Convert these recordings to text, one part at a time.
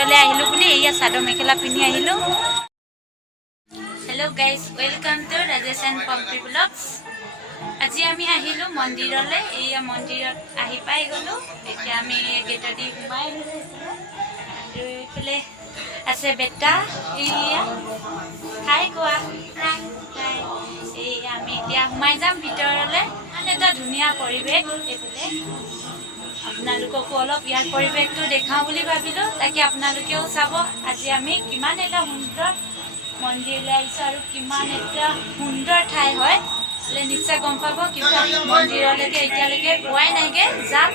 মন্দিৰলৈ আহিলোঁ বুলি এয়া চাদৰ মেখেলা পিন্ধি আহিলোঁ। Hello' guys, welcome to Rajesh and Pompi blogs. আজি আমি আহিলোঁ মন্দিৰলৈ। এয়া মন্দিৰত আহি পাই গ'লোঁ। এতিয়া আমি গেটেদি সোমাই আহিলোঁ আৰু এইফালে আছে বেটা। এয়া খাই কোৱা এয়া আমি এতিয়া সোমাই যাম ভিতৰলৈ। মানে এটা ধুনীয়া পৰিৱেশ। এইফালে আপোনালোককো অলপ ইয়াৰ পৰিৱেশটো দেখাওঁ বুলি ভাবিলোঁ, তাকে আপোনালোকেও চাব। আজি আমি কিমান এটা সুন্দৰ মন্দিৰলৈ আহিছোঁ আৰু কিমান এটা সুন্দৰ ঠাই হয় নিশ্চয় গম পাব। কিন্তু মন্দিৰলৈকে এতিয়ালৈকে পোৱাই নাইগৈ, যাম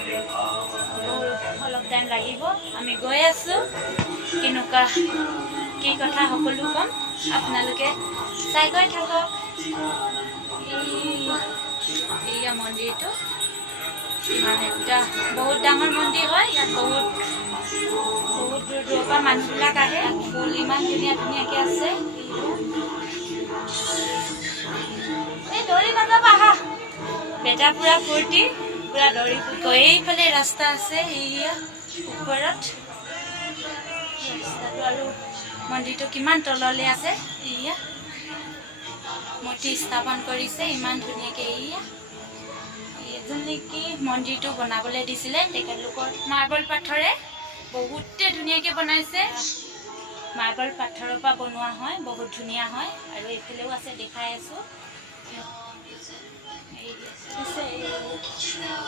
অলপ টাইম লাগিব। আমি গৈ আছোঁ, কেনেকুৱা কি কথা সকলো ক'ম, আপোনালোকে চাই গৈ থাকক। এয়া মন্দিৰটো ইমান এটা বহুত ডাঙৰ মন্দিৰ হয়। ইয়াত বহুত দূৰ দূৰৰ পৰা মানুহবিলাক আহে। ফুল ইমান ধুনীয়া ধুনীয়াকৈ আছে। এই দৌৰি নাযাবা, আহা বেটা পুৰা ফূৰ্তি, পুৰা দৌৰি এইফালে ৰাস্তা আছে এয়া ওপৰত ৰাস্তাটো, আৰু মন্দিৰটো কিমান তললৈ আছে। এয়া মূৰ্তি স্থাপন কৰিছে ইমান ধুনীয়াকৈ। এয়া এজন নেকি মন্দিৰটো বনাবলৈ দিছিলে, তেখেতলোকৰ মাৰ্বল পাথৰে বহুতে ধুনীয়াকৈ বনাইছে। মাৰ্বল পাথৰৰ পৰা বনোৱা হয়, বহুত ধুনীয়া হয়। আৰু এইফালেও আছে, দেখাই আছোঁ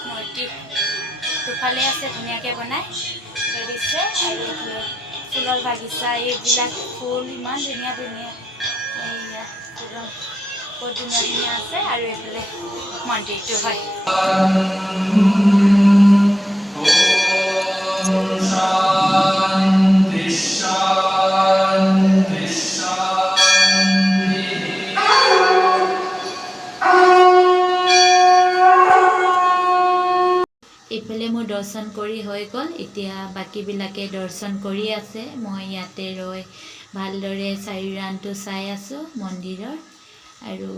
মূৰ্তি দুফালে আছে, ধুনীয়াকৈ বনাই থৈ দিছে। আৰু এইফালে ফুলৰ বাগিচা, এইবিলাক ফুল ইমান ধুনীয়া ধুনীয়া, এইয়া ফুলৰ বহুত ধুনীয়া ধুনীয়া আছে। আৰু এইফালে মন্দিৰটো হয়। এইফালে মোৰ দৰ্শন কৰি হৈ গ'ল। এতিয়া বাকীবিলাকে দৰ্শন কৰি আছে। মই ইয়াতে ৰৈ ভালদৰে চাৰিওৰাণটো চাই আছোঁ মন্দিৰৰ। আৰু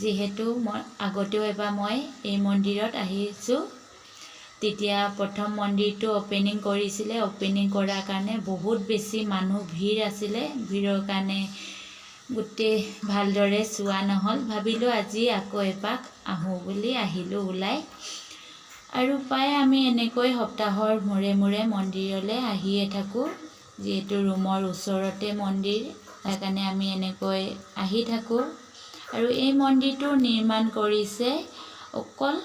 যিহেতু মই আগতেও এবাৰ মই এই মন্দিৰত আহিছোঁ, তেতিয়া প্ৰথম মন্দিৰটো অ'পেনিং কৰিছিলে। অ'পেনিং কৰাৰ কাৰণে বহুত বেছি মানুহ ভিৰ আছিলে। ভিৰৰ কাৰণে গোটেই ভালদৰে চোৱা নহ'ল। ভাবিলোঁ আজি আকৌ এপাক আহোঁ বুলি আহিলোঁ ওলাই। আৰু প্ৰায় আমি এনেকৈ সপ্তাহৰ মূৰে মূৰে মন্দিৰলৈ আহিয়ে থাকোঁ। যিহেতু ৰুমৰ ওচৰতে মন্দিৰ, সেইকাৰণে আমি এনেকৈ আহি থাকোঁ। আৰু এই মন্দিৰটো নিৰ্মাণ কৰিছে অকল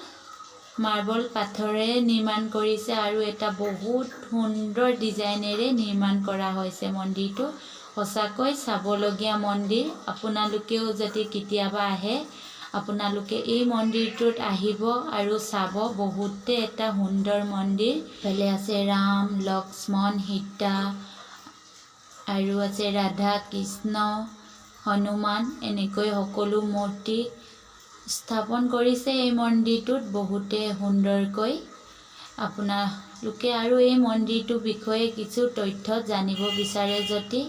মাৰ্বল পাথৰেৰে নিৰ্মাণ কৰিছে, আৰু এটা বহুত সুন্দৰ ডিজাইনেৰে নিৰ্মাণ কৰা হৈছে মন্দিৰটো। সঁচাকৈ চাবলগীয়া মন্দিৰ। আপোনালোকেও যদি কেতিয়াবা আহে, আপোনালোকে এই মন্দিৰটোত আহিব আৰু চাব। বহুতে এটা সুন্দৰ মন্দিৰ। ইফালে আছে ৰাম, লক্ষ্মণ, সীতা, আৰু আছে ৰাধা, কৃষ্ণ, হনুমান, এনেকৈ সকলো মূৰ্তি স্থাপন কৰিছে এই মন্দিৰটোত বহুতে সুন্দৰকৈ। আপোনালোকে আৰু এই মন্দিৰটোৰ বিষয়ে কিছু তথ্য জানিব বিচাৰে যদি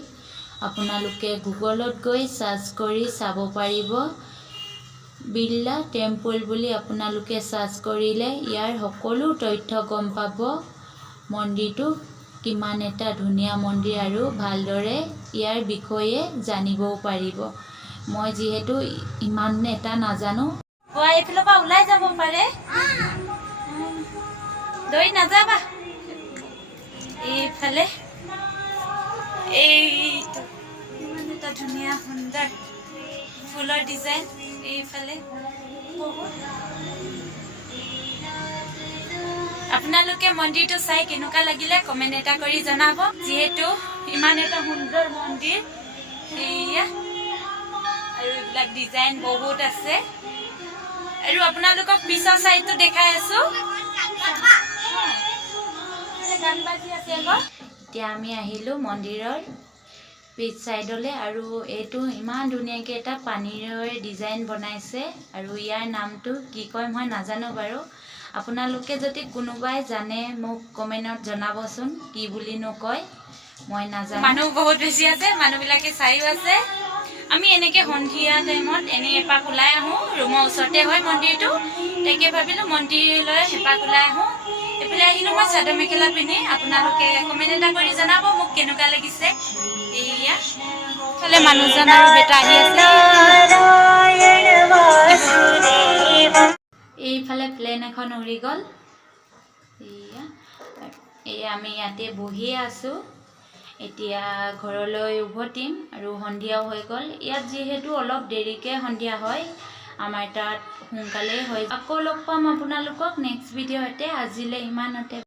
আপোনালোকে গুগলত গৈ চাৰ্চ কৰি চাব পাৰিব। বিৰলা টেম্পল বুলি আপোনালোকে চাৰ্চ কৰিলে ইয়াৰ সকলো তথ্য গম পাব। মন্দিৰটো কিমান এটা ধুনীয়া মন্দিৰ, আৰু ভালদৰে ইয়াৰ বিষয়ে জানিবও পাৰিব। মই যিহেতু ইমান এটা নাজানো। এইফালৰ পৰা ওলাই যাব পাৰে, দৌৰি নাযাবা। এইফালে এইটো ইমান এটা ধুনীয়া সুন্দৰ ফুলৰ ডিজাইন। এইফালে আপোনালোকে মন্দিৰটো চাই কেনেকুৱা লাগিলে কমেণ্ট এটা কৰি জনাব। যিহেতু ইমান এটা সুন্দৰ মন্দিৰ, এয়া আৰু এইবিলাক ডিজাইন বহুত আছে। আৰু আপোনালোকক পিছৰ চাইডটো দেখাই আছোঁ। এতিয়া আমি আহিলোঁ মন্দিৰৰ পিছ চাইডলৈ, আৰু এইটো ইমান ধুনীয়াকৈ এটা পানীৰে ডিজাইন বনাইছে। আৰু ইয়াৰ নামটো কি কয় মই নাজানো বাৰু। আপোনালোকে যদি কোনোবাই জানে মোক কমেণ্টত জনাবচোন কি বুলিনো কয়, মই নাজানো। মানুহ বহুত বেছি আছে, মানুহবিলাকে চাইও আছে। আমি এনেকৈ সন্ধিয়া টাইমত এনেই এপাক ওলাই আহোঁ। ৰুমৰ ওচৰতে হয় মন্দিৰটো, তাকে ভাবিলোঁ মন্দিৰলৈ এপাক ওলাই আহোঁ। এইফালে আহিলো মই চাদৰ মেখেলা পিন্ধি আপোনালোকে কমেণ্ট এটা কৰি জনাব মোক কেনেকুৱা লাগিছে এইয়া ফালে মানুহজন আৰু বেটা আহি আছে এইফালে প্লেন এখন উৰি গ'ল এই আমি ইয়াতে বহিয়ে আছোঁ এতিয়া ঘৰলৈ উভতিম আৰু সন্ধিয়াও হৈ গ'ল ইয়াত যিহেতু অলপ দেৰিকৈ সন্ধিয়া হয় আমাৰ তাত সোনকালেই হয় আকৌ লগ পাম আপোনালোকক নেক্সট ভিডিঅ'তে আজিলৈ ইমানতে